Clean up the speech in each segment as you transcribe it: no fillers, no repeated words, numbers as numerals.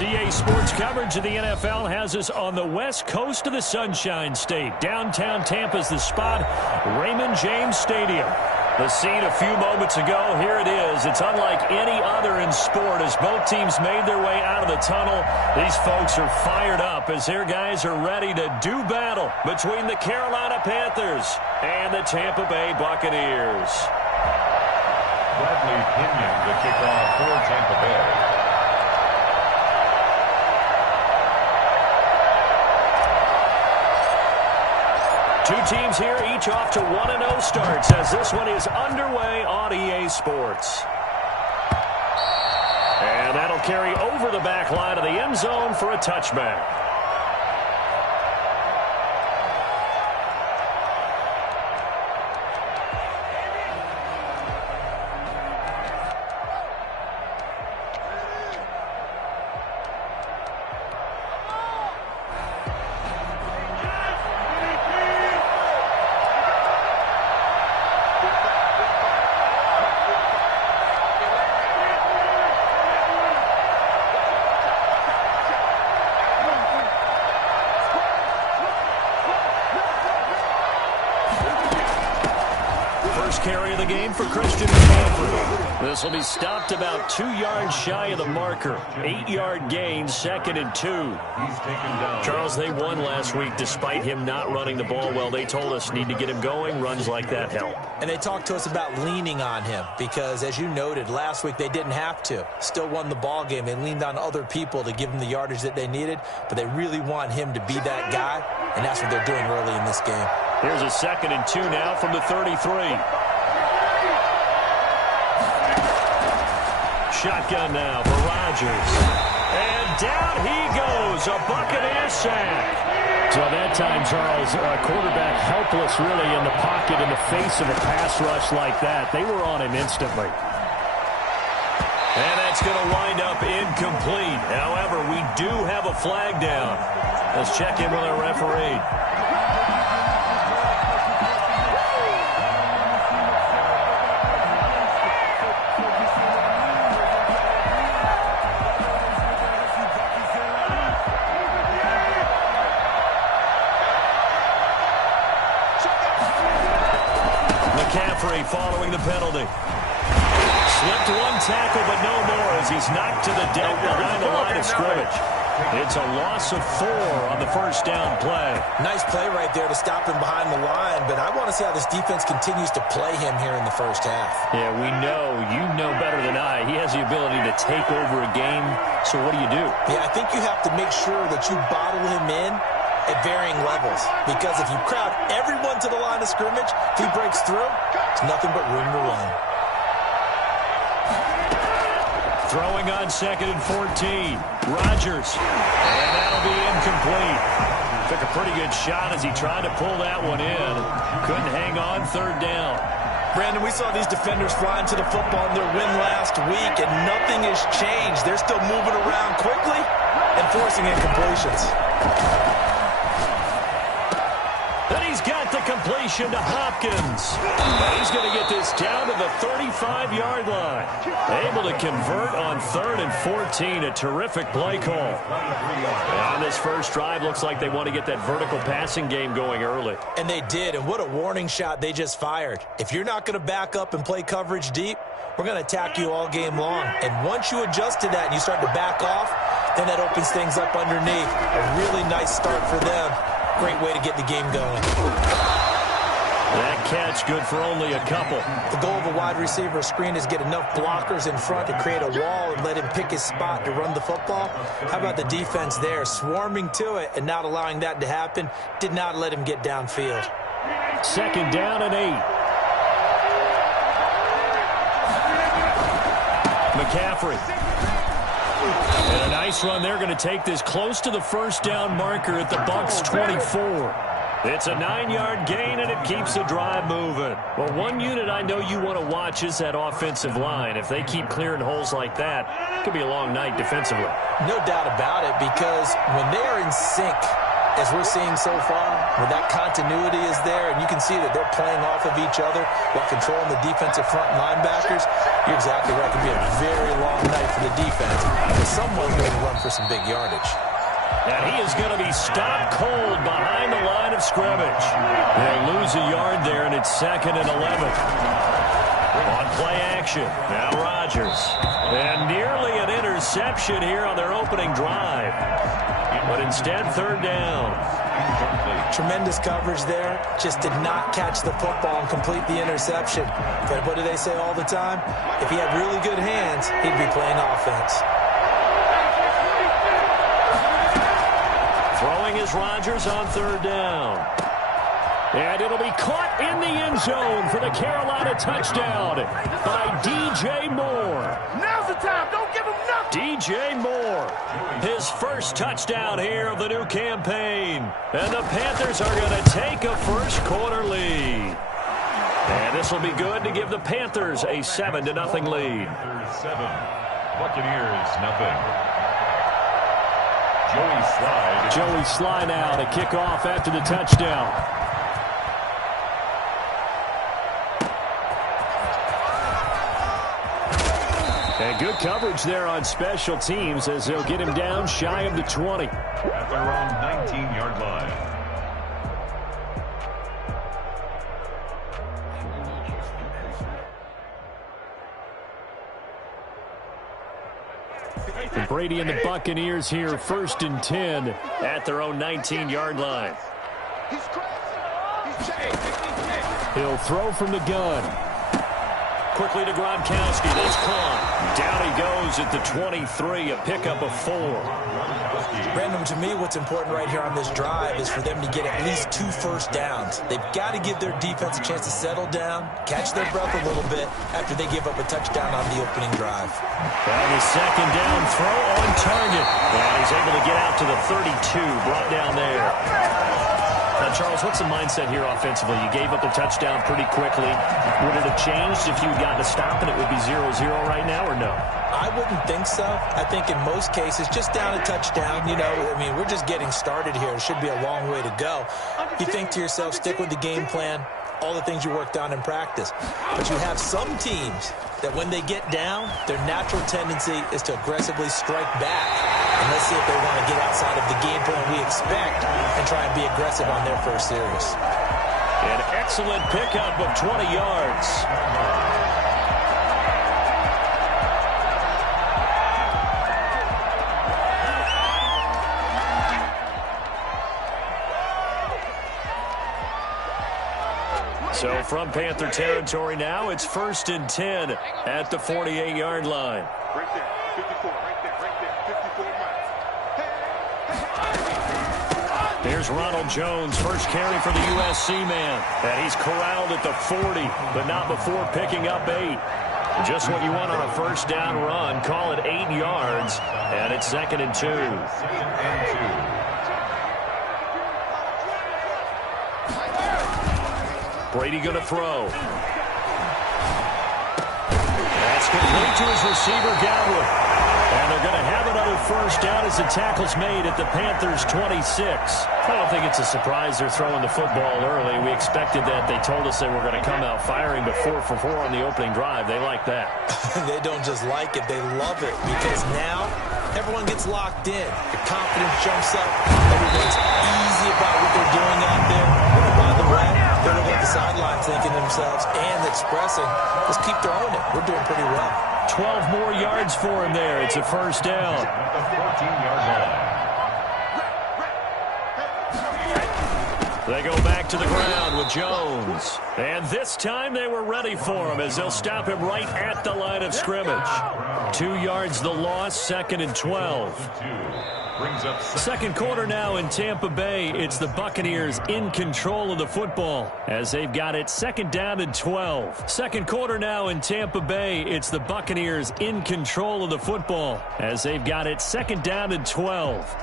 EA Sports coverage of the NFL has us on the west coast of the Sunshine State. Downtown Tampa's the spot, Raymond James Stadium. The scene a few moments ago, here it is. It's unlike any other in sport as both teams made their way out of the tunnel. These folks are fired up as their guys are ready to do battle between the Carolina Panthers and the Tampa Bay Buccaneers. Bradley Pinion, the kickoff for Tampa Bay. Two teams here, each off to 1-0 starts as this one is underway on EA Sports. And that'll carry over the back line of the end zone for a touchback. Carry of the game for Christian McCaffrey. This will be stopped about 2 yards shy of the marker. 8-yard gain, 2nd and 2. Charles, they won last week despite him not running the ball well. They told us need to get him going. Runs like that help. And they talked to us about leaning on him because, as you noted, last week they didn't have to. Still won the ball game. They leaned on other people to give them the yardage that they needed, but they really want him to be that guy, and that's what they're doing early in this game. Here's a 2nd and 2 now from the 33. Shotgun now for Rodgers. And down he goes. A Buccaneer sack. So at that time, Charles, quarterback helpless really in the pocket in the face of a pass rush like that. They were on him instantly. And that's going to wind up incomplete. However, we do have a flag down. Let's check in with our referee. McCaffrey following the penalty. Slipped one tackle, but no more as he's knocked to the deck behind the line of scrimmage. It's a loss of 4 on the first down play. Nice play right there to stop him behind the line, but I want to see how this defense continues to play him here in the first half. Yeah, we know. You know better than I. He has the ability to take over a game, so what do you do? Yeah, I think you have to make sure that you bottle him in at varying levels, because if you crowd everyone to the line of scrimmage, if he breaks through, it's nothing but room to run. Throwing on 2nd and 14. Rodgers. And that'll be incomplete. Took a pretty good shot as he tried to pull that one in. Couldn't hang on 3rd down. Brandon, we saw these defenders flying to the football in their win last week, and nothing has changed. They're still moving around quickly and forcing incompletions. Then he's got the completion to Hopkins. And he's going to get this down to the 35-yard line. Able to convert on 3rd and 14. A terrific play call. And on this first drive, looks like they want to get that vertical passing game going early. And they did, and what a warning shot they just fired. If you're not going to back up and play coverage deep, we're going to attack you all game long. And once you adjust to that and you start to back off, then that opens things up underneath. A really nice start for them. Great way to get the game going. That catch good for only a couple. The goal of a wide receiver screen is get enough blockers in front to create a wall and let him pick his spot to run the football. How about the defense there, swarming to it and not allowing that to happen? Did not let him get downfield. 2nd down and 8. McCaffrey. And a nice run. They're going to take this close to the first down marker at the Bucs 24. It's a 9-yard gain, and it keeps the drive moving. Well, one unit I know you want to watch is that offensive line. If they keep clearing holes like that, it could be a long night defensively. No doubt about it, because when they are in sync, as we're seeing so far, where that continuity is there, and you can see that they're playing off of each other while controlling the defensive front linebackers, You're exactly right. It could be a very long night for the defense, but someone's going to run for some big yardage. And he is going to be stopped cold behind the line of scrimmage. They lose a yard there, and it's 2nd and 11. On play action, now Rodgers. And nearly an interception here on their opening drive. But instead, 3rd down. Tremendous coverage there. Just did not catch the football and complete the interception. But what do they say all the time? If he had really good hands, he'd be playing offense. Throwing is Rodgers on 3rd down. And it'll be caught in the end zone for the Carolina touchdown by DJ Moore. Now's the time. Don't give him nothing. DJ Moore, his first touchdown here of the new campaign. And the Panthers are going to take a first-quarter lead. And this will be good to give the Panthers a 7-0 lead. 7, Buccaneers nothing. Joey Sly now to kick off after the touchdown. And good coverage there on special teams as they'll get him down shy of the 20. At their own 19-yard line. And Brady and the Buccaneers here 1st and 10 at their own 19-yard line. He'll throw from the gun. Quickly to Gronkowski. That's caught. Down he goes at the 23, a pickup of 4. Brandon, to me, what's important right here on this drive is for them to get at least 2 first downs. They've got to give their defense a chance to settle down, catch their breath a little bit after they give up a touchdown on the opening drive. And the 2nd down throw on target. And he's able to get out to the 32, brought down there. Now, Charles, what's the mindset here offensively? You gave up a touchdown pretty quickly. Would it have changed if you had gotten a stop and it would be 0-0 right now, or no? I wouldn't think so. I think in most cases, just down a touchdown, we're just getting started here. It should be a long way to go. You think to yourself, stick with the game plan, all the things you worked on in practice. But you have some teams that when they get down, their natural tendency is to aggressively strike back. And let's see if they want to get outside of the game plan we expect and try and be aggressive on their first series. An excellent pickup of 20 yards. So from Panther territory now, it's 1st and 10 at the 48-yard line. Right there, 54, right there, 54 miles. Here's Ronald Jones, first carry for the USC man. And he's corralled at the 40, but not before picking up 8. Just what you want on a first down run. Call it 8 yards, and it's 2nd and 2. 2nd and 2. Brady going to throw. That's complete to his receiver, Godwin. And they're going to have another first down as the tackle's made at the Panthers' 26. I don't think it's a surprise they're throwing the football early. We expected that. They told us they were going to come out firing, but 4 for 4 on the opening drive. They like that. They don't just like it, they love it, because now everyone gets locked in. The confidence jumps up. Everyone's easy about what they're doing out there. And by the way, they're looking at the sideline thinking to themselves and expressing, let's keep throwing it. We're doing pretty well. 12 more yards for him there. It's a first down. At the 14-yard line. They go back to the ground with Jones. And this time they were ready for him as they'll stop him right at the line of scrimmage. 2 yards the loss, 2nd and 12. Second quarter now in Tampa Bay. It's the Buccaneers in control of the football as they've got it 2nd down and 12. Second quarter now in Tampa Bay. It's the Buccaneers in control of the football as they've got it 2nd down and 12.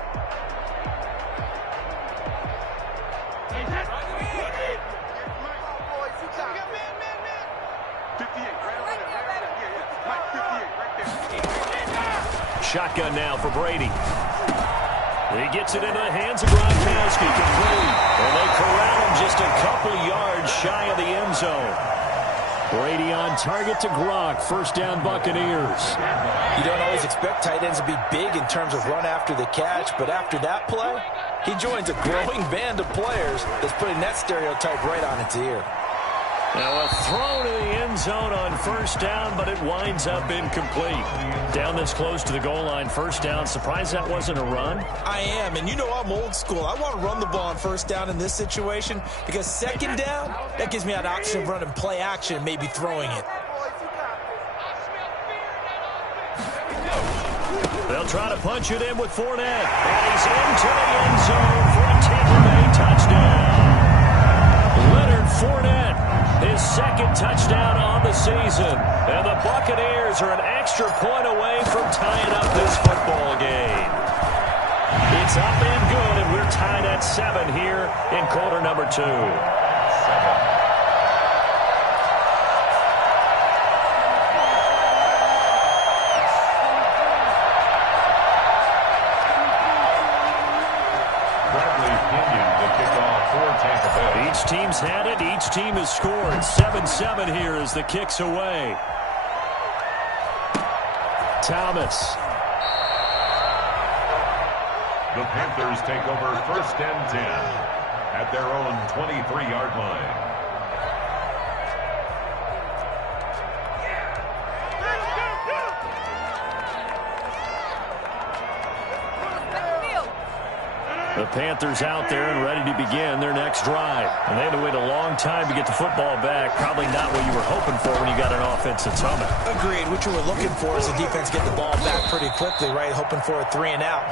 Shotgun now for Brady. He gets it into the hands of Gronkowski, complete. And they corral him just a couple yards shy of the end zone. Brady on target to Gronk. First down, Buccaneers. You don't always expect tight ends to be big in terms of run after the catch, but after that play, he joins a growing band of players that's putting that stereotype right on its ear. Now a throw to the end zone on first down, but it winds up incomplete. Down this close to the goal line, first down. Surprised that wasn't a run? I am, and you know I'm old school. I want to run the ball on first down in this situation because second down, that gives me an option of running play action and maybe throwing it. They'll try to punch it in with Fournette. And he's into the end zone for a Tampa Bay touchdown. Leonard Fournette, his second touchdown on the season. And the Buccaneers are an extra point away from tying up this football game. It's up and good, and we're tied at 7 here in quarter number 2. Each team's had it. Each team has scored. 7-7 here as the kick's away. Thomas. The Panthers take over first and 10 at their own 23-yard line. The Panthers out there and ready to begin their next drive. And they had to wait a long time to get the football back. Probably not what you were hoping for when you got an offense that's humming. Agreed. What you were looking for is the defense get the ball back pretty quickly, right? Hoping for a 3 and out.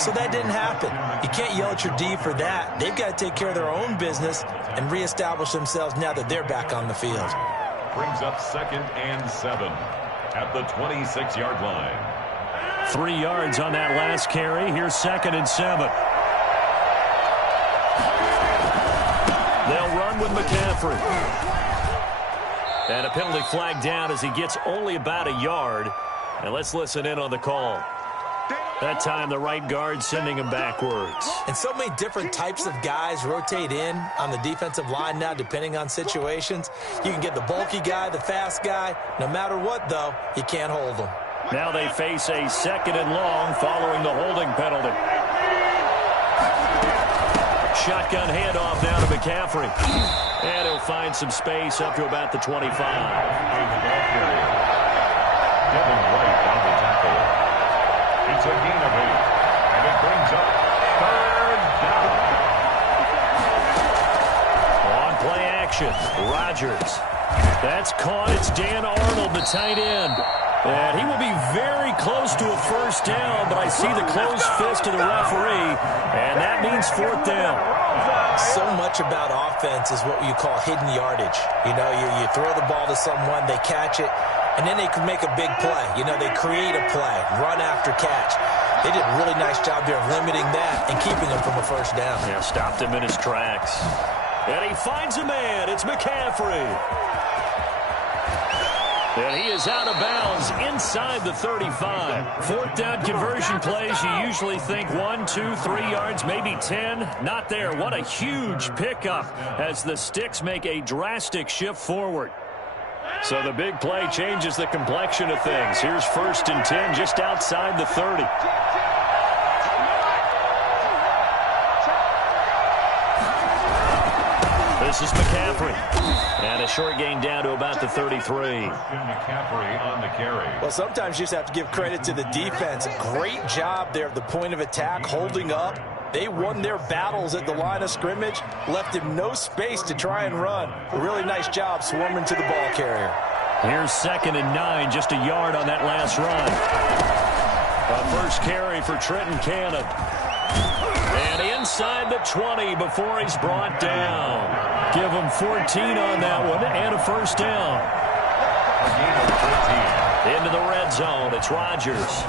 So that didn't happen. You can't yell at your D for that. They've got to take care of their own business and reestablish themselves now that they're back on the field. Brings up second and 7 at the 26-yard line. 3 yards on that last carry. Here's second and 7. They'll run with McCaffrey. And a penalty flag down as he gets only about a yard. And let's listen in on the call. That time the right guard sending him backwards. And so many different types of guys rotate in on the defensive line now depending on situations. You can get the bulky guy, the fast guy. No matter what, though, you can't hold them. Now they face a second and long following the holding penalty. Shotgun handoff now to McCaffrey. And he'll find some space up to about the 25. Kevin Wright on the tackle. It's a gain of 8. And it brings up third down. On play action, Rodgers. That's caught. It's Dan Arnold, the tight end. And he will be very close to a first down, but I see the closed fist of the referee, and that means fourth down. So much about offense is what you call hidden yardage. You know, you throw the ball to someone, they catch it, and then they can make a big play. You know, they create a play, run after catch. They did a really nice job there of limiting that and keeping him from a first down. Yeah, stopped him in his tracks. And he finds a man. It's McCaffrey. And he is out of bounds inside the 35. Fourth down conversion plays, you usually think 1, 2, 3 yards, maybe 10. Not there. What a huge pickup as the Sticks make a drastic shift forward. So the big play changes the complexion of things. Here's first and 10 just outside the 30. This is McCaffrey. And a short gain down to about the 33. McCaffrey on the carry. Well, sometimes you just have to give credit to the defense. Great job there at the point of attack, holding up. They won their battles at the line of scrimmage, left him no space to try and run. A really nice job swarming to the ball carrier. Here's second and 9, just a yard on that last run. A first carry for Trenton Cannon. And inside the 20 before he's brought down. Give him 14 on that one and a first down. Into the red zone. It's Rodgers.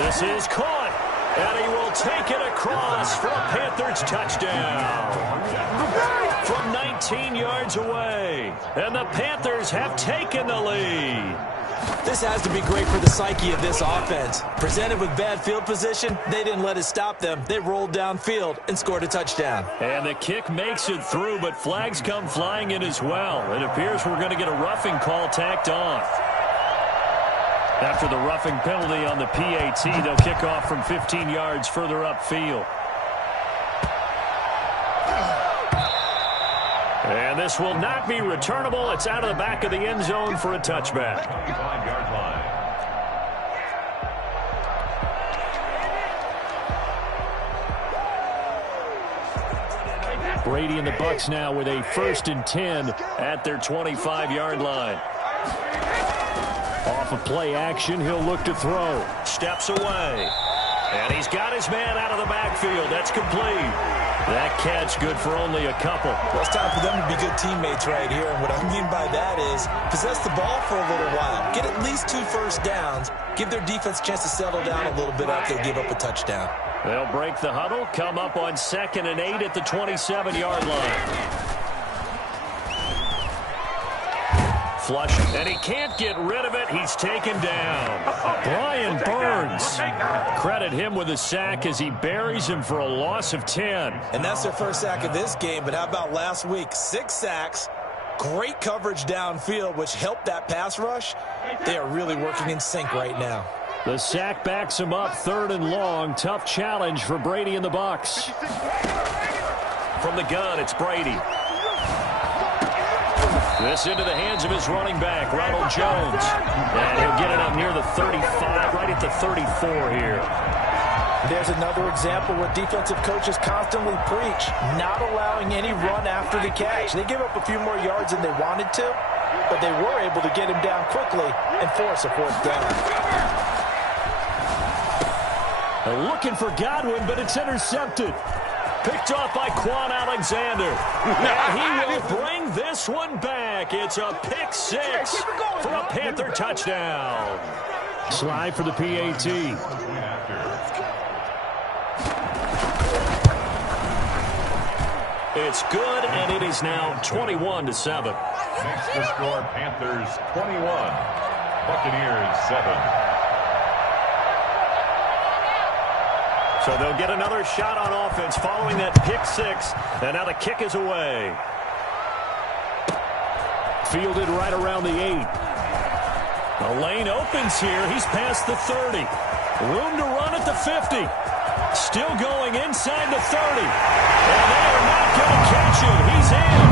This is caught. And he will take it across for a Panthers touchdown. From 19 yards away. And the Panthers have taken the lead. This has to be great for the psyche of this offense. Presented with bad field position, they didn't let it stop them. They rolled downfield and scored a touchdown. And the kick makes it through, but flags come flying in as well. It appears we're going to get a roughing call tacked on. After the roughing penalty on the PAT, they'll kick off from 15 yards further upfield. And this will not be returnable. It's out of the back of the end zone for a touchback. 25-yard line. Brady and the Bucs now with a 1st and 10 at their 25-yard line. Off of play action, he'll look to throw. Steps away. And he's got his man out of the backfield. That's complete. That catch good for only a couple. Well, it's time for them to be good teammates right here. And what I mean by that is possess the ball for a little while. Get at least 2 first downs. Give their defense a chance to settle down a little bit after they give up a touchdown. They'll break the huddle, come up on 2nd and 8 at the 27-yard line. Flush, and he can't get rid of it. He's taken down. Brian Burns. Credit him with a sack as he buries him for a loss of 10. And that's their first sack of this game, but how about last week? 6 sacks, great coverage downfield, which helped that pass rush. They are really working in sync right now. The sack backs him up, 3rd and long. Tough challenge for Brady and the Bucs. From the gun, it's Brady. This into the hands of his running back, Ronald Jones. And he'll get it up near the 35, right at the 34 here. There's another example where defensive coaches constantly preach, not allowing any run after the catch. They give up a few more yards than they wanted to, but they were able to get him down quickly and force a 4th down. They're looking for Godwin, but it's intercepted. Picked off by Quan Alexander. And he will bring this one back. It's a pick 6 for a Panther touchdown. Slide for the PAT. It's good, and it is now 21-7. Makes the score Panthers 21, Buccaneers 7. So they'll get another shot on offense following that pick 6. And now the kick is away. Fielded right around the 8. The lane opens here. He's past the 30. Room to run at the 50. Still going inside the 30. And they are not going to catch him. He's in.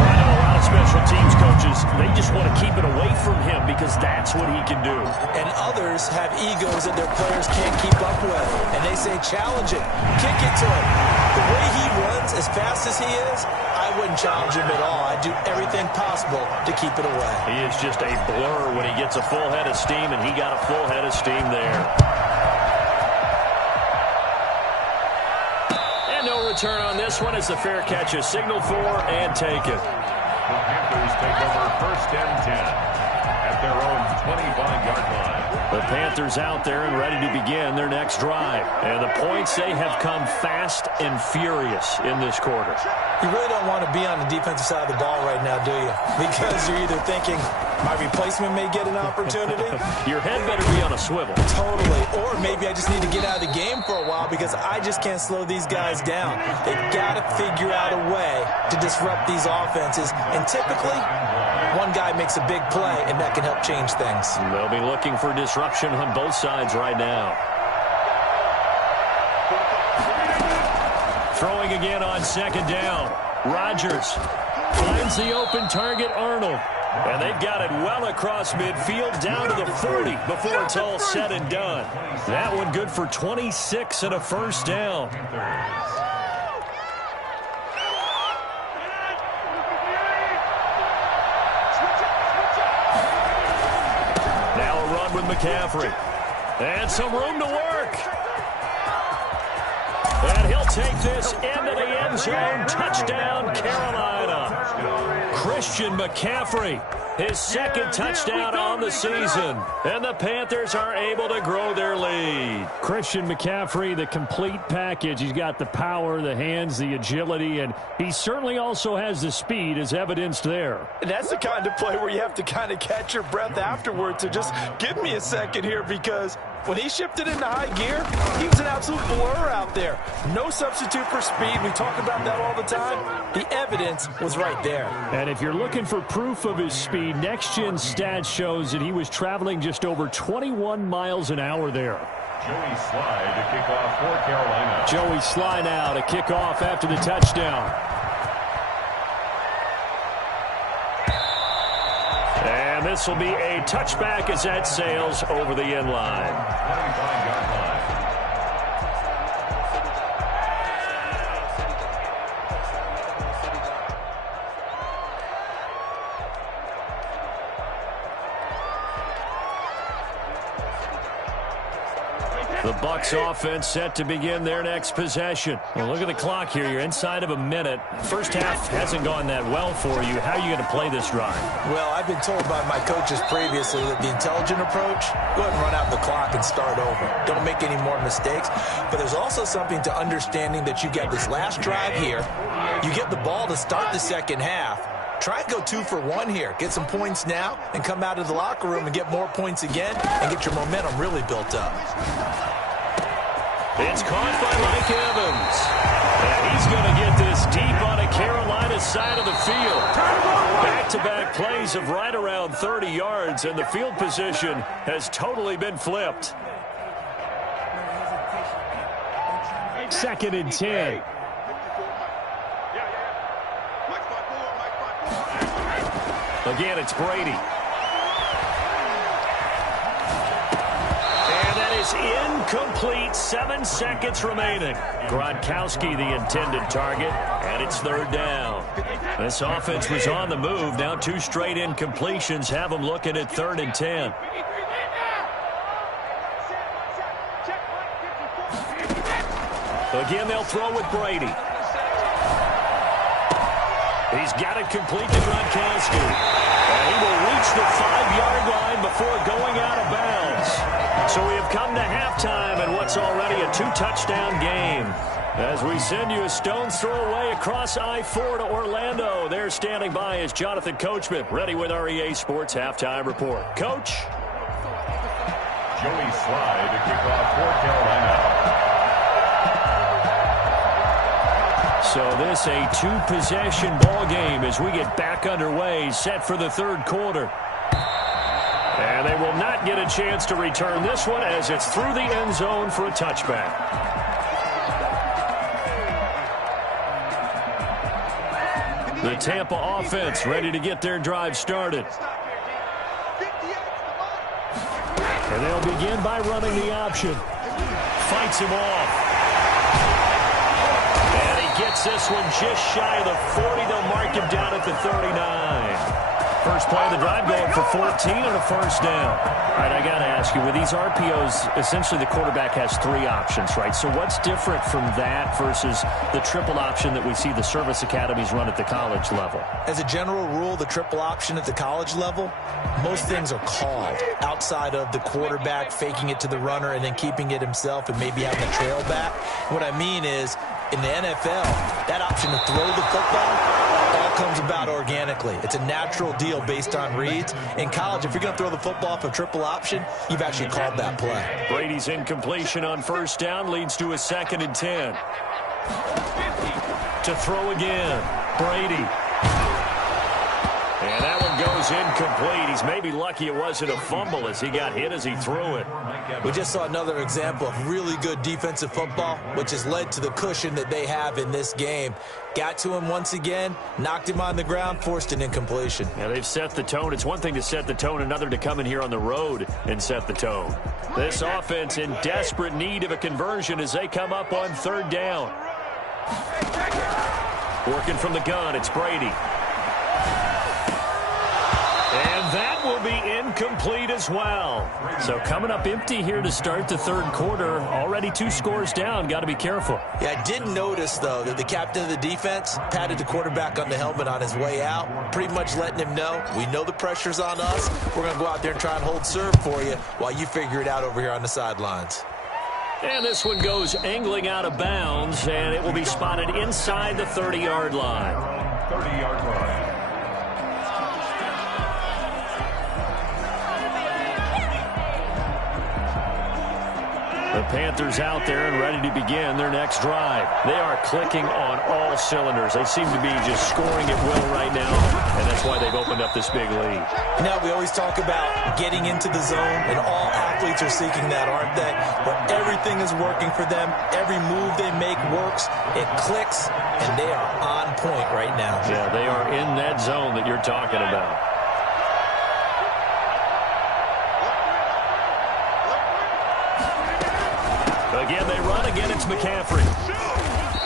I know a lot of special teams coaches, they just want to keep it away from him because that's what he can do. And others have egos that their players can't keep up with. And they say, challenge it, kick it to him. The way he runs as fast as he is, I wouldn't challenge him at all. I'd do everything possible to keep it away. He is just a blur when he gets a full head of steam, and he got a full head of steam there. And no return on this one as the fair catch is signaled for and taken. The Panthers take over 1st and 10 at their own 25-yard line. The Panthers out there and ready to begin their next drive. And the points, they have come fast and furious in this quarter. You really don't want to be on the defensive side of the ball right now, do you? Because you're either thinking, my replacement may get an opportunity. Your head better be on a swivel. Totally. Or maybe I just need to get out of the game for a while because I just can't slow these guys down. They've got to figure out a way to disrupt these offenses. And typically, one guy makes a big play, and that can help change things. They'll be looking for disruption on both sides right now. Throwing again on 2nd down. Rodgers finds the open target, Arnold. And they've got it well across midfield down to the 40 before it's all said and done. That one good for 26 and a 1st down. Now a run with McCaffrey. And some room to work. And he'll They'll take this into the end zone. Touchdown, Carolina. Christian McCaffrey, his second touchdown on the season. And the Panthers are able to grow their lead. Christian McCaffrey, the complete package. He's got the power, the hands, the agility, and he certainly also has the speed as evidenced there. And that's the kind of play where you have to kind of catch your breath afterwards. So just give me a second here, because when he shifted into high gear, he was an absolute blur out there. No substitute for speed. We talk about that all the time. The evidence was right there. And if you're looking for proof of his speed, Next Gen Stats shows that he was traveling just over 21 miles an hour there. Joey Slye to kick off for Carolina. Joey Slye now to kick off after the touchdown. And this will be a touchback as that sails over the end line. 25-yard line. The Bucs offense set to begin their next possession. Well, look at the clock here. You're inside of a minute. First half hasn't gone that well for you. How are you going to play this drive? Well, I've been told by my coaches previously that the intelligent approach, go ahead and run out the clock and start over. Don't make any more mistakes. But there's also something to understanding that you get this last drive here. You get the ball to start the second half. Try and go 2 for 1 here. Get some points now and come out of the locker room and get more points again and get your momentum really built up. It's caught by Mike Evans. And he's going to get this deep on a Carolina side of the field. Back-to-back plays of right around 30 yards, and the field position has totally been flipped. 2nd and 10. Again, it's Brady. And that is incomplete. 7 seconds remaining. Gronkowski, the intended target, and it's 3rd down. This offense was on the move. Now 2 straight incompletions have them looking at 3rd and 10. Again, they'll throw with Brady. He's got it complete to Gronkowski. And he will reach the 5-yard line before going out of bounds. So we have come to halftime in what's already a 2-touchdown game. As we send you a stone's throw away across I-4 to Orlando. There standing by is Jonathan Coachman, ready with our EA Sports Halftime Report. Coach? Joey Slye to kick off for Carolina. So this a 2-possession ball game as we get back underway, set for the 3rd quarter. And they will not get a chance to return this one as it's through the end zone for a touchback. The Tampa offense ready to get their drive started. And they'll begin by running the option. Fights him off. Gets this one just shy of the 40. They'll mark him down at the 39. First play of the drive going for 14 and a 1st down. All right, I got to ask you, with these RPOs, essentially the quarterback has 3 options, right? So what's different from that versus the triple option that we see the service academies run at the college level? As a general rule, the triple option at the college level, most things are called outside of the quarterback faking it to the runner and then keeping it himself and maybe having a trail back. What I mean is, in the NFL, that option to throw the football all comes about organically. It's a natural deal based on reads. In college, if you're going to throw the football off a triple option, you've actually called that play. Brady's incompletion on 1st down leads to a 2nd and 10. To throw again, Brady. And that one goes incomplete. He's maybe lucky it wasn't a fumble as he got hit as he threw it. We just saw another example of really good defensive football, which has led to the cushion that they have in this game. Got to him once again, knocked him on the ground, forced an incompletion. Yeah, they've set the tone. It's one thing to set the tone, another to come in here on the road and set the tone. This offense in desperate need of a conversion as they come up on 3rd down. Working from the gun, it's Brady. And that will be incomplete as well. So coming up empty here to start the third quarter. Already 2 scores down. Got to be careful. Yeah, I did notice, though, that the captain of the defense patted the quarterback on the helmet on his way out, pretty much letting him know, we know the pressure's on us. We're going to go out there and try and hold serve for you while you figure it out over here on the sidelines. And this one goes angling out of bounds, and it will be spotted inside the 30-yard line. 30-yard line. The Panthers out there and ready to begin their next drive. They are clicking on all cylinders. They seem to be just scoring at will right now, and that's why they've opened up this big lead. Now, we always talk about getting into the zone, and all athletes are seeking that, aren't they? But everything is working for them. Every move they make works. It clicks, and they are on point right now. Yeah, they are in that zone that you're talking about. Again, they run. Again, it's McCaffrey.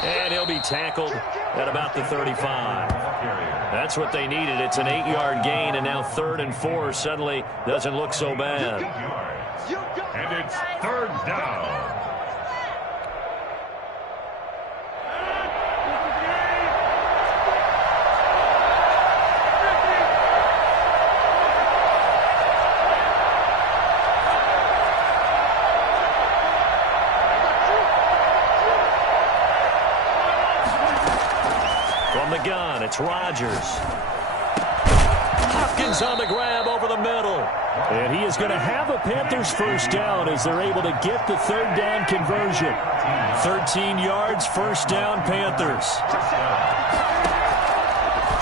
And he'll be tackled at about the 35. That's what they needed. It's an 8-yard gain, and now 3rd and 4 suddenly doesn't look so bad. And it's 3rd down. From the gun, it's Rodgers. Hopkins on the grab over the middle. And he is going to have a Panthers first down as they're able to get the 3rd down conversion. 13 yards, first down, Panthers.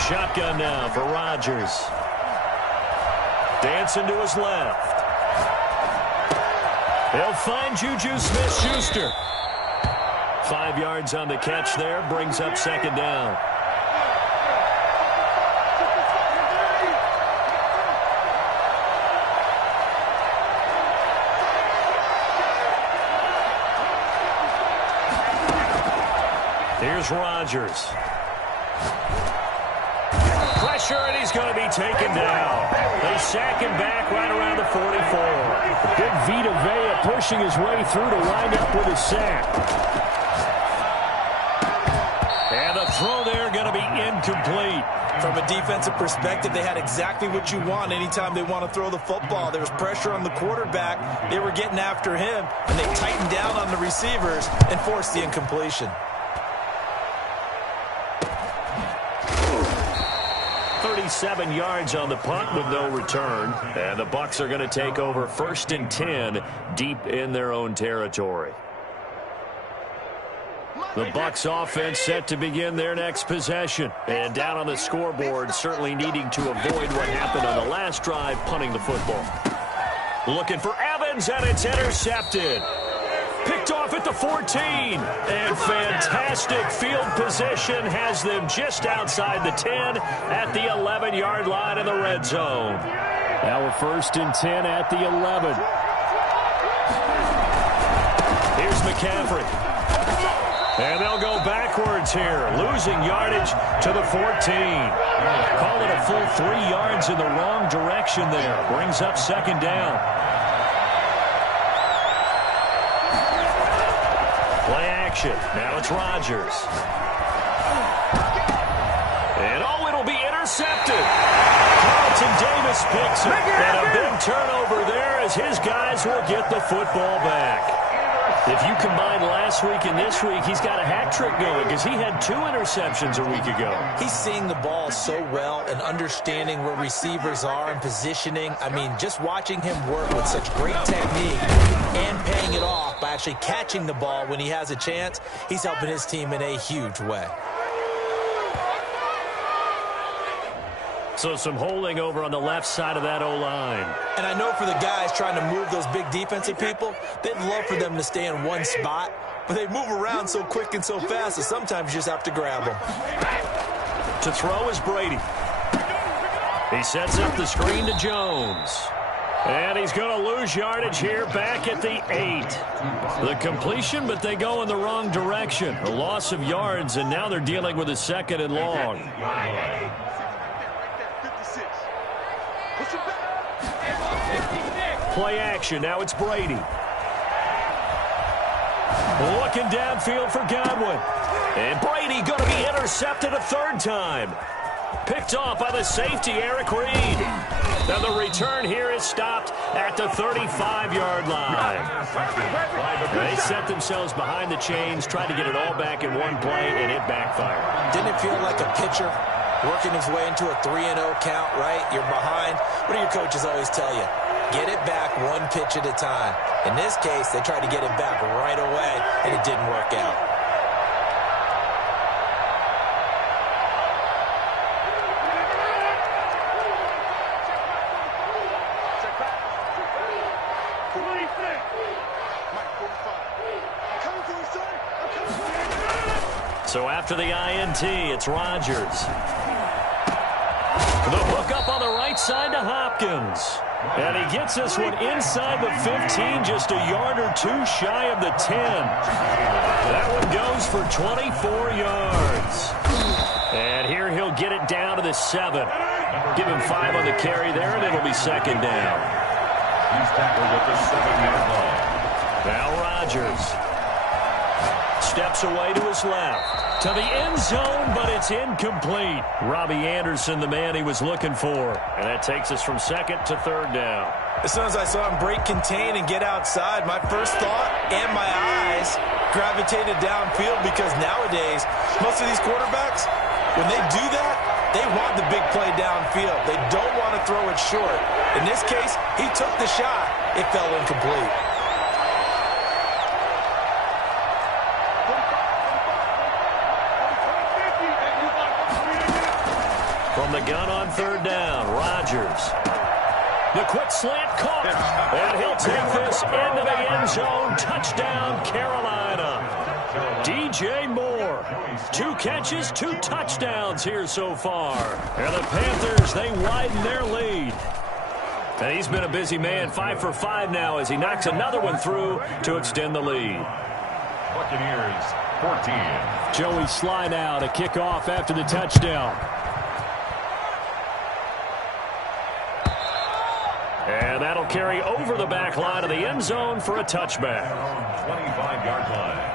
Shotgun now for Rodgers. Dancing to his left. They'll find Juju Smith-Schuster. 5 yards on the catch there, brings up 2nd down. Here's Rodgers. Pressure, and he's going to be taken down. They sack him back right around the 44. Big Vita Vea pushing his way through to wind up with a sack. And the throw there going to be incomplete. From a defensive perspective, they had exactly what you want anytime they want to throw the football. There was pressure on the quarterback. They were getting after him, and they tightened down on the receivers and forced the incompletion. 37 yards on the punt with no return. And the Bucs are going to take over 1st and 10 deep in their own territory. The Bucs offense set to begin their next possession. And down on the scoreboard, certainly needing to avoid what happened on the last drive, punting the football. Looking for Evans, and it's intercepted. Picked off at the 14. And fantastic field position has them just outside the 10 at the 11-yard line in the red zone. Now we're 1st and 10 at the 11. Here's McCaffrey. And they'll go backwards here, losing yardage to the 14. Call it a full 3 yards in the wrong direction there. Brings up 2nd down. Play action. Now it's Rodgers. And it'll be intercepted. Carlton Davis picks it. And a big turnover there as his guys will get the football back. If you combine last week and this week, he's got a hat trick going because he had 2 interceptions a week ago. He's seeing the ball so well and understanding where receivers are and positioning. I mean, just watching him work with such great technique and paying it off by actually catching the ball when he has a chance, he's helping his team in a huge way. So some holding over on the left side of that O-line. And I know for the guys trying to move those big defensive people, they'd love for them to stay in one spot, but they move around so quick and so fast that sometimes you just have to grab them. To throw is Brady. He sets up the screen to Jones. And he's going to lose yardage here back at the 8. The completion, but they go in the wrong direction. A loss of yards, and now they're dealing with a 2nd and long. Push him back. play action. Now it's Brady. Looking downfield for Godwin. And Brady going to be intercepted a third time. Picked off by the safety, Eric Reed. Now the return here is stopped at the 35-yard line. They set themselves behind the chains, tried to get it all back in one play, and it backfired. Didn't it feel like a pitcher working his way into a 3-0 count, right? You're behind. What do your coaches always tell you? Get it back one pitch at a time. In this case, they tried to get it back right away, and it didn't work out. So after the INT, it's Rodgers. The hook up on the right side to Hopkins. And he gets this one inside the 15, just a yard or two shy of the 10. That one goes for 24 yards. And here he'll get it down to the 7. Give him 5 on the carry there, and it'll be second down. He's tackled at the 7-yard line. Now Rodgers steps away to his left. To the end zone, but it's incomplete. Robbie Anderson, the man he was looking for. And that takes us from second to third down. As soon as I saw him break contain and get outside, my first thought and my eyes gravitated downfield, because nowadays, most of these quarterbacks, when they do that, they want the big play downfield. They don't want to throw it short. In this case, he took the shot. It fell incomplete. From the gun on third down, Rodgers. The quick slant caught. And he'll take this into the end zone. Touchdown, Carolina. DJ Moore. 2 catches, 2 touchdowns here so far. And the Panthers, they widen their lead. And he's been a busy man, 5 for 5 now as he knocks another one through to extend the lead. Buccaneers, 14. Joey slide out, a kickoff after the touchdown. And that'll carry over the back line of the end zone for a touchback. 25-yard line.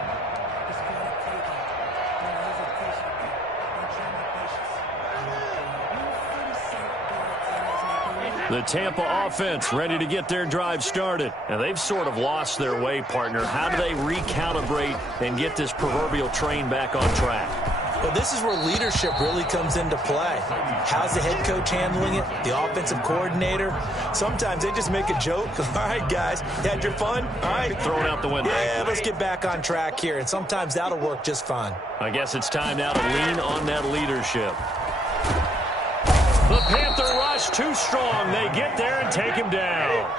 The Tampa offense ready to get their drive started. And they've sort of lost their way, partner. How do they recalibrate and get this proverbial train back on track? Well, this is where leadership really comes into play. How's the head coach handling it? The offensive coordinator? Sometimes they just make a joke. All right, guys, you had your fun? All right. Throw it out the window. Yeah, let's get back on track here. And sometimes that'll work just fine. I guess it's time now to lean on that leadership. The Panther rush too strong. They get there and take him down.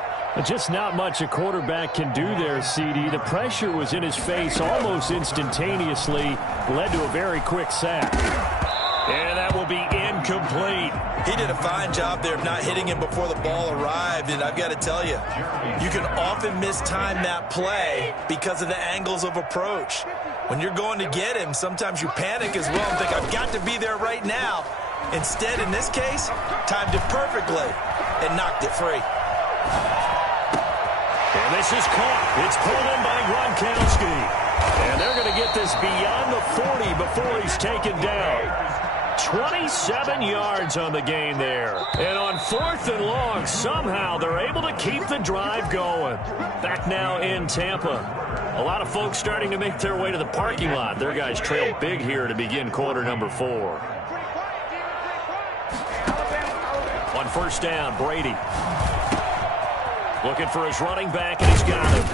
Just not much a quarterback can do there, CD. The pressure was in his face almost instantaneously. Led to a very quick sack. And that will be incomplete. He did a fine job there of not hitting him before the ball arrived. And I've got to tell you, you can often mistime that play because of the angles of approach. When you're going to get him, sometimes you panic as well and think, I've got to be there right now. Instead, in this case, timed it perfectly and knocked it free. And this is caught. It's pulled in by Gronkowski. And they're going to get this beyond the 40 before he's taken down. 27 yards on the game there. And on 4th and long, somehow they're able to keep the drive going. Back now in Tampa. A lot of folks starting to make their way to the parking lot. Their guys trail big here to begin quarter number 4. On first down, Brady. Looking for his running back, and he's got him.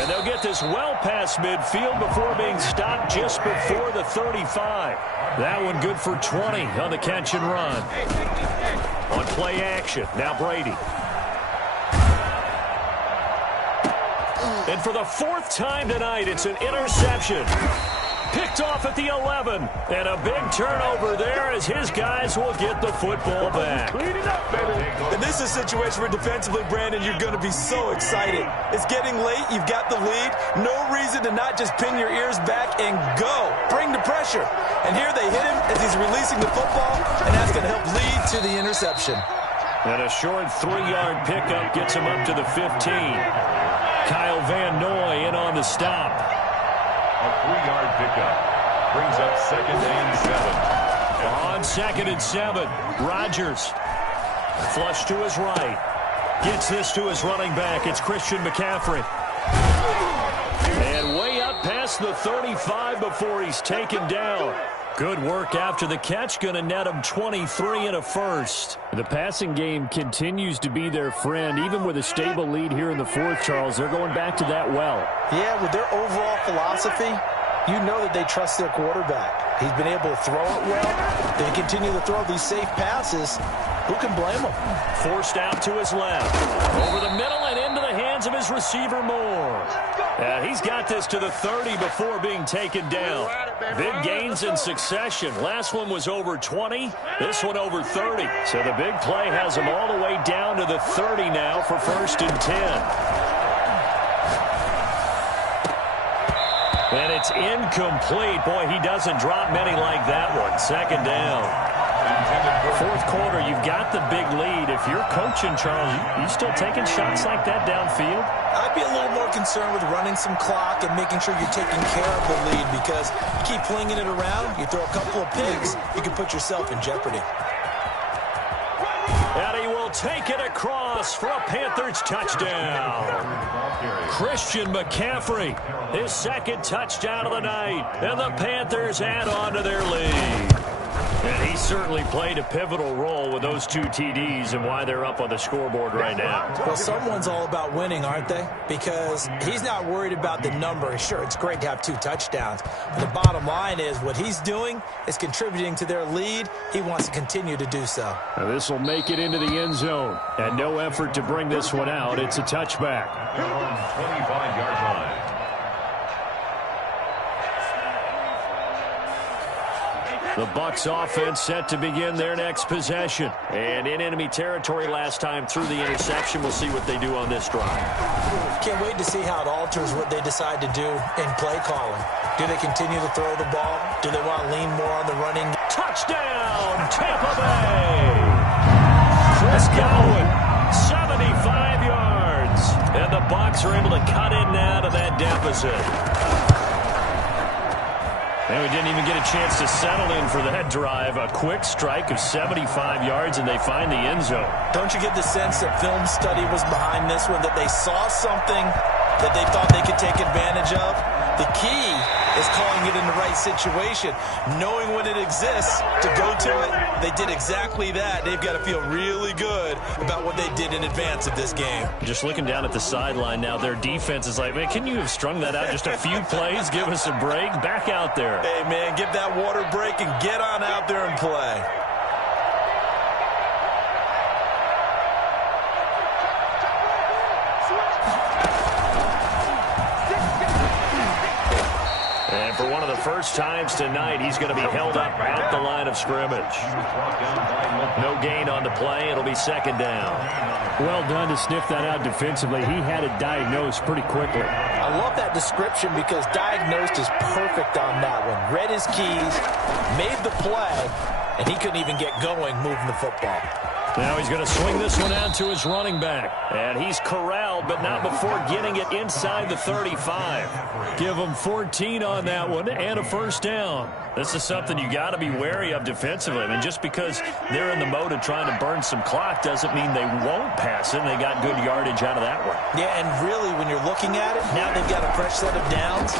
And they'll get this well past midfield before being stopped just before the 35. That one good for 20 on the catch and run. On play action, now Brady. And for the 4th time tonight, it's an interception. Picked off at the 11. And a big turnover there as his guys will get the football back. And this is a situation where defensively, Brandon, you're going to be so excited. It's getting late. You've got the lead. No reason to not just pin your ears back and go. Bring the pressure. And here they hit him as he's releasing the football, and that's going to help lead to the interception. And a short 3-yard pickup gets him up to the 15. Kyle Van Noy in on the stop. A 3-yard pickup brings up 2nd and 7. On 2nd and 7, Rodgers. Flush to his right. Gets this to his running back. It's Christian McCaffrey. And way up past the 35 before he's taken down. Good work after the catch. Going to net him 23 and a first. The passing game continues to be their friend. Even with a stable lead here in the fourth, Charles, they're going back to that well. Yeah, with their overall philosophy, you know that they trust their quarterback. He's been able to throw it well. They continue to throw these safe passes. Who can blame him? Forced out to his left. Over the middle and into the hands of his receiver Moore. And he's got this to the 30 before being taken down. Big gains in succession. Last one was over 20. This one over 30. So the big play has him all the way down to the 30 now for 1st and 10. And it's incomplete. Boy, he doesn't drop many like that one. 2nd down. Fourth quarter, you've got the big lead. If you're coaching, Charles, you still taking shots like that downfield? I'd be a little more concerned with running some clock and making sure you're taking care of the lead, because you keep flinging it around, you throw a couple of picks, you can put yourself in jeopardy. And he will take it across for a Panthers touchdown. Christian McCaffrey, his 2nd touchdown of the night, and the Panthers add on to their lead. And he certainly played a pivotal role with those 2 TDs and why they're up on the scoreboard right now. Well, someone's all about winning, aren't they? Because he's not worried about the number. Sure, it's great to have 2 touchdowns. But the bottom line is what he's doing is contributing to their lead. He wants to continue to do so. This will make it into the end zone. And no effort to bring this one out. It's a touchback. They're on 25-yard line. The Bucs offense set to begin their next possession. And in enemy territory last time through the interception. We'll see what they do on this drive. Can't wait to see how it alters what they decide to do in play calling. Do they continue to throw the ball? Do they want to lean more on the running? Touchdown, Tampa Bay! Chris Godwin, 75 yards. And the Bucs are able to cut in now to that deficit. And we didn't even get a chance to settle in for that drive. A quick strike of 75 yards, and they find the end zone. Don't you get the sense that film study was behind this one, that they saw something that they thought they could take advantage of? The key is calling it in the right situation, knowing when it exists to go to it. They did exactly that. They've got to feel really good about what they did in advance of this game. Just looking down at the sideline now, their defense is like, man, can you have strung that out just a few plays? Give us a break. Back out there. Hey, man, give that water break and get on out there and play. And for one of the first times tonight, he's going to be held up at the line of scrimmage. No gain on the play. It'll be 2nd down. Well done to sniff that out defensively. He had it diagnosed pretty quickly. I love that description because diagnosed is perfect on that one. Read his keys, made the play, and he couldn't even get going moving the football. Now he's going to swing this one out to his running back. And he's corralled, but not before getting it inside the 35. Give him 14 on that one and a first down. This is something you got to be wary of defensively. I mean, just because they're in the mode of trying to burn some clock doesn't mean they won't pass it. And they got good yardage out of that one. Yeah, and really, when you're looking at it, now they've got a fresh set of downs.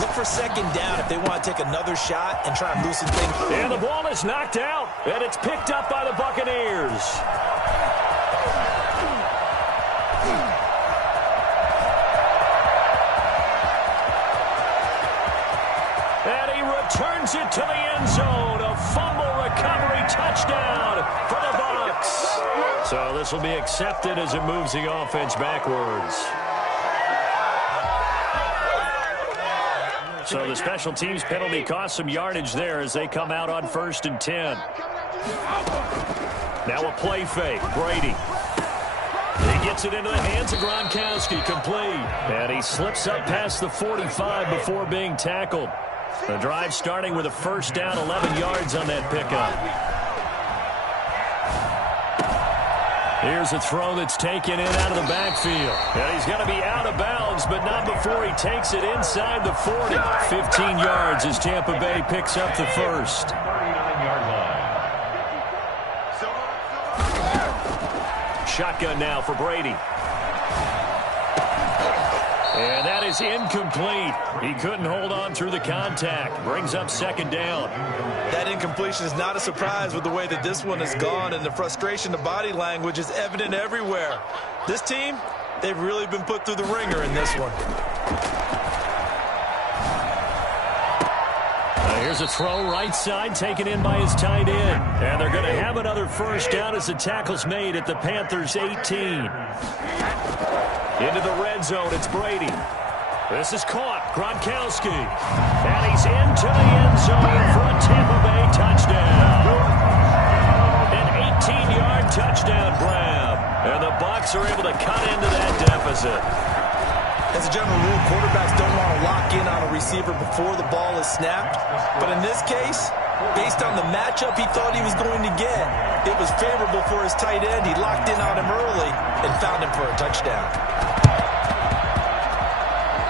Look for 2nd down if they want to take another shot and try and loosen things. And the ball is knocked out, and it's picked up by the Buccaneers. And he returns it to the end zone. A fumble recovery touchdown for the Bucs. So this will be accepted as it moves the offense backwards. So the special teams penalty cost some yardage there as they come out on 1st and 10. Now a play fake. Brady. He gets it into the hands of Gronkowski. Complete. And he slips up past the 45 before being tackled. The drive starting with a first down, 11 yards on that pickup. Here's a throw that's taken in out of the backfield. And he's going to be out of bounds, but not before he takes it inside the 40. 15 yards as Tampa Bay picks up the first. 39-yard line. Shotgun now for Brady. And that is incomplete. He couldn't hold on through the contact. Brings up second down. That incompletion is not a surprise with the way that this one has gone, and the frustration, the body language is evident everywhere. This team, they've really been put through the ringer in this one. Here's a throw right side taken in by his tight end. And they're going to have another first down as the tackle's made at the Panthers' 18. Into the red zone, it's Brady. This is caught, Gronkowski. And he's into the end zone for a Tampa Bay touchdown. An 18-yard touchdown grab. And the Bucs are able to cut into that deficit. As a general rule, quarterbacks don't want to lock in on a receiver before the ball is snapped. But in this case, based on the matchup he thought he was going to get, it was favorable for his tight end. He locked in on him early and found him for a touchdown.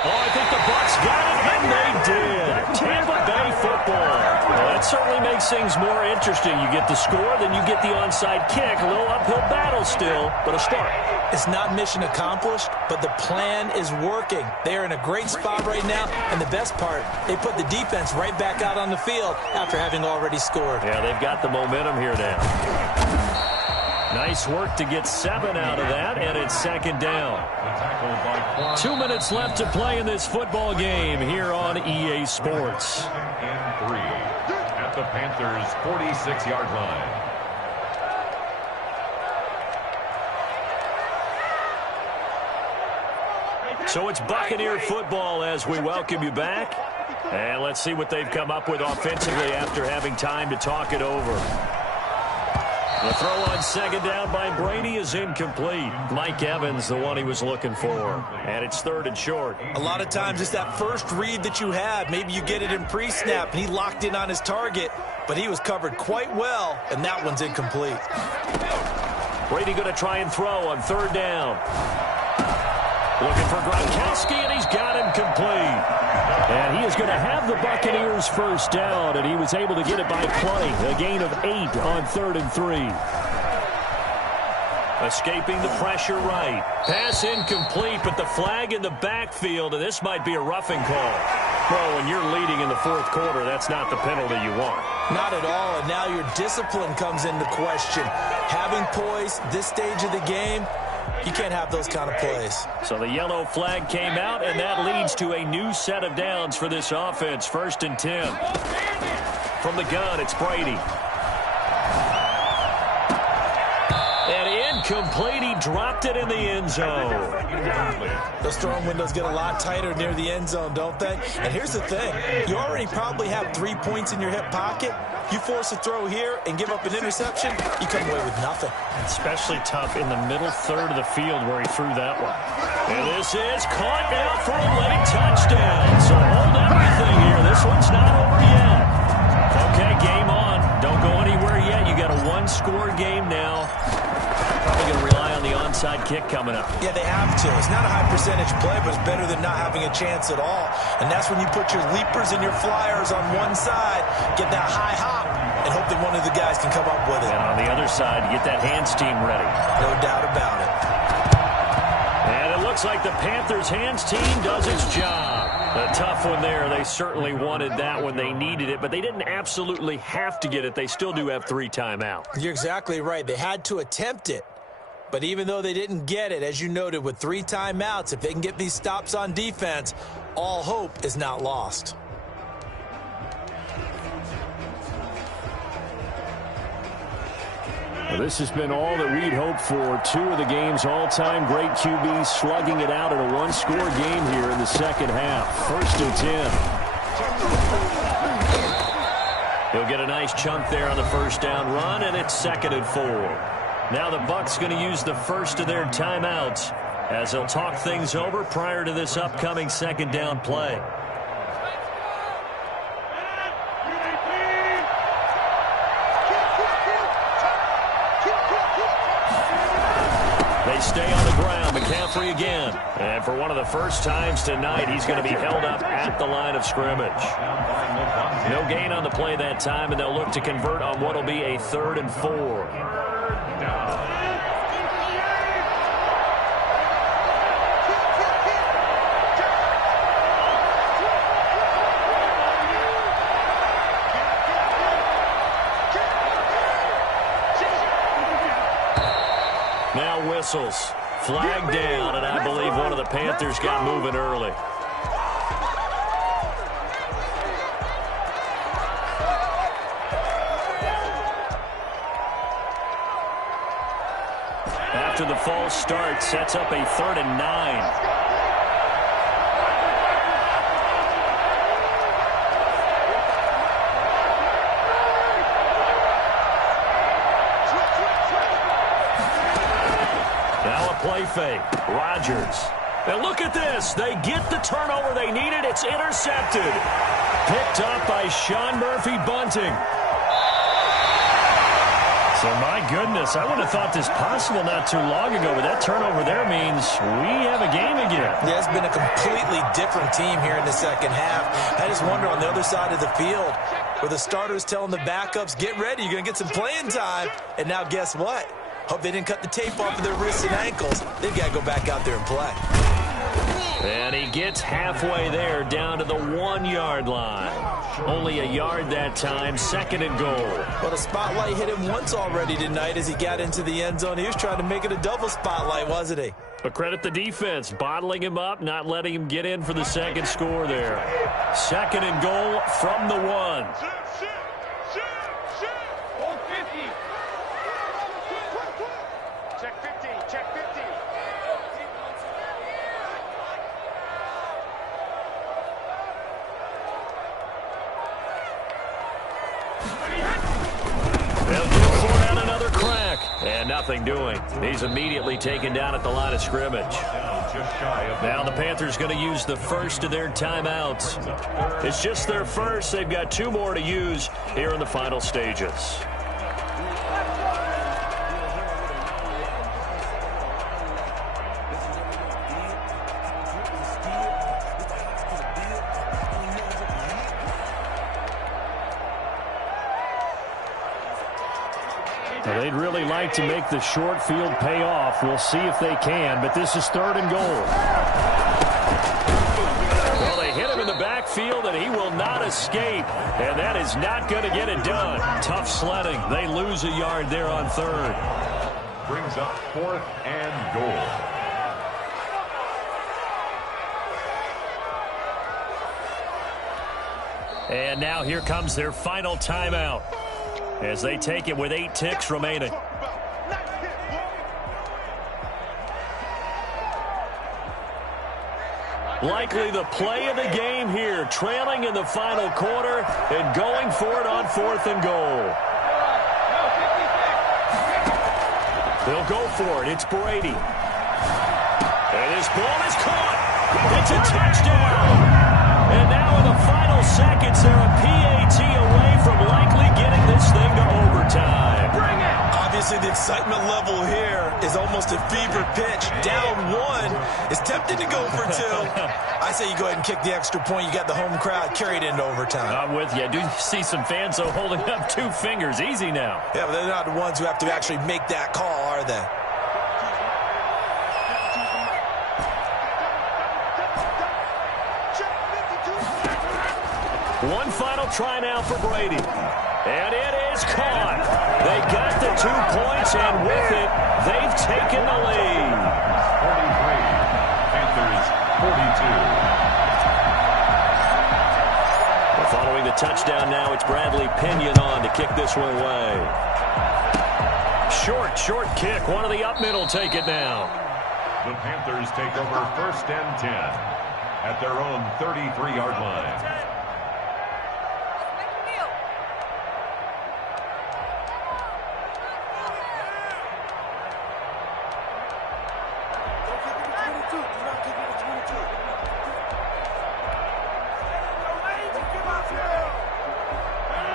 Oh, I think the Bucs got it, and they did. Tampa Bay football. Well, that certainly makes things more interesting. You get the score, then you get the onside kick. A little uphill battle still, but a start. It's not mission accomplished, but the plan is working. They are in a great spot right now, and the best part, they put the defense right back out on the field after having already scored. Yeah, they've got the momentum here now. Nice work to get 7 out of that, and it's second down. 2 minutes left to play in this football game here on EA Sports. And 3 at the Panthers' 46-yard line. So it's Buccaneer football as we welcome you back. And let's see what they've come up with offensively after having time to talk it over. The throw on second down by Brady is incomplete. Mike Evans, the one he was looking for. And it's third and short. A lot of times it's that first read that you have. Maybe you get it in pre-snap, and he locked in on his target, but he was covered quite well, and that one's incomplete. Brady going to try and throw on third down. Looking for Gronkowski, and he's got him complete. And he is going to have the Buccaneers first down, and he was able to get it by plenty. A gain of 8 on 3rd and 3. Escaping the pressure right. Pass incomplete, but the flag in the backfield, and this might be a roughing call. Well, when you're leading in the 4th quarter, that's not the penalty you want. Not at all, and now your discipline comes into question. Having poise this stage of the game, you can't have those kind of plays. So the yellow flag came out, and that leads to a new set of downs for this offense. 1st and 10. From the gun, it's Brady. And incomplete. He dropped it in the end zone. Those throwing windows get a lot tighter near the end zone, don't they? And here's the thing. You already probably have 3 points in your hip pocket. You force a throw here and give up an interception, you come away with nothing. Especially tough in the middle third of the field where he threw that one. And this is caught now for a late touchdown. So hold everything here. This one's not over yet. Okay, game on. Don't go anywhere yet. You got a 1-score game now. Probably going to rely on the onside kick coming up. Yeah, they have to. It's not a high percentage play, but it's better than not having a chance at all. And that's when you put your leapers and your flyers on one side, get that high hop, and hope that one of the guys can come up with it. And on the other side, get that hands team ready. No doubt about it. And it looks like the Panthers' hands team does its job. A tough one there. They certainly wanted that when they needed it, but they didn't absolutely have to get it. They still do have 3 timeouts. You're exactly right. They had to attempt it. But even though they didn't get it, as you noted, with 3 timeouts, if they can get these stops on defense, all hope is not lost. Well, this has been all that we'd hoped for. 2 of the game's all-time great QBs slugging it out in a 1-score game here in the second half. 1st and 10. He'll get a nice chunk there on the first down run, and it's 2nd and 4. Now the Bucs going to use the first of their timeouts as they'll talk things over prior to this upcoming second down play. referee again. And for one of the first times tonight, he's going to be held up at the line of scrimmage. No gain on the play that time, and they'll look to convert on what will be a 3rd and 4. Now whistles. Flag down, and I believe one of the Panthers got moving early. After the false start, sets up a 3rd and 9. Play fake. Rodgers. And look at this. They get the turnover they needed. It's intercepted. Picked up by Sean Murphy-Bunting. So, my goodness, I would have thought this possible not too long ago, but that turnover there means we have a game again. Yeah, it's been a completely different team here in the second half. I just wonder on the other side of the field where the starters telling the backups, get ready, you're going to get some playing time. And now guess what? Hope they didn't cut the tape off of their wrists and ankles. They've got to go back out there and play. And he gets halfway there, down to the 1-yard line. Only a yard that time, 2nd and goal. Well, the spotlight hit him once already tonight as he got into the end zone. He was trying to make it a double spotlight, wasn't he? But credit the defense, bottling him up, not letting him get in for the second score there. 2nd and goal from the 1. And nothing doing. He's immediately taken down at the line of scrimmage. Now the Panthers going to use the first of their timeouts. It's just their first. They've got 2 more to use here in the final stages. They'd really like to make the short field pay off. We'll see if they can, but this is 3rd and goal. Well, they hit him in the backfield, and he will not escape, and that is not going to get it done. Tough sledding. They lose a yard there on 3rd. Brings up 4th and goal. And now here comes their final timeout as they take it with 8 ticks remaining. Likely the play of the game here, trailing in the final quarter and going for it on 4th and goal. They'll go for it. It's Brady. And his ball is caught. It's a touchdown. And now in the final seconds, they're a PAT away from likely getting this thing to overtime. Bring it! Obviously, the excitement level here is almost a fever pitch. Down 1 is tempted to go for 2. I say you go ahead and kick the extra point. You got the home crowd carried into overtime. I'm with you. I do see some fans, though, holding up 2 fingers. Easy now. Yeah, but they're not the ones who have to actually make that call, are they? One final try now for Brady. And it is caught. They got the 2 points, and with it, they've taken the lead. 43. Panthers 42. Well, following the touchdown now, it's Bradley Pinion on to kick this one away. Short kick. One of the up middle take it now. The Panthers take over 1st and 10 at their own 33-yard line.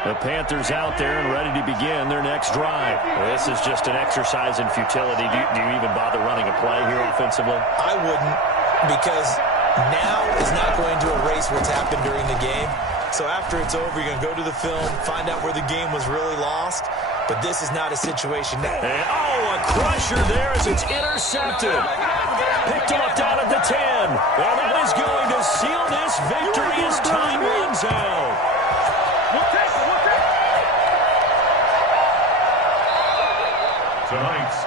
The Panthers out there and ready to begin their next drive. This is just an exercise in futility. Do you even bother running a play here offensively? I wouldn't, because now is not going to erase what's happened during the game. So after it's over, you're going to go to the film, find out where the game was really lost. But this is not a situation that... And, a crusher there as it's intercepted. Picked off down at the 10. And that is going to seal this victory as time runs out.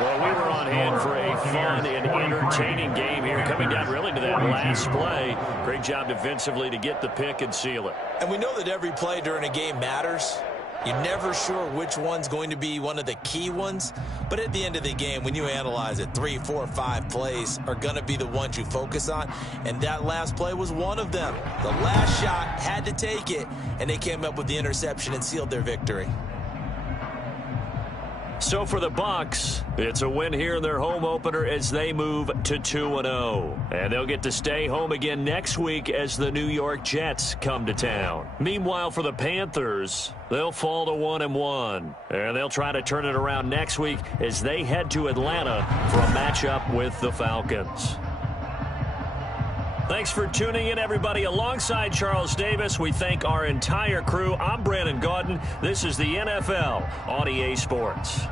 Well, we were on hand for a fun and entertaining game here, coming down really to that last play. Great job defensively to get the pick and seal it. And we know that every play during a game matters. You're never sure which one's going to be one of the key ones. But at the end of the game, when you analyze it, 3, 4, 5 plays are going to be the ones you focus on. And that last play was one of them. The last shot had to take it, and they came up with the interception and sealed their victory. So for the Bucs, it's a win here in their home opener as they move to 2-0. And they'll get to stay home again next week as the New York Jets come to town. Meanwhile, for the Panthers, they'll fall to 1-1. And they'll try to turn it around next week as they head to Atlanta for a matchup with the Falcons. Thanks for tuning in, everybody. Alongside Charles Davis, we thank our entire crew. I'm Brandon Gaudin. This is the NFL on EA Sports.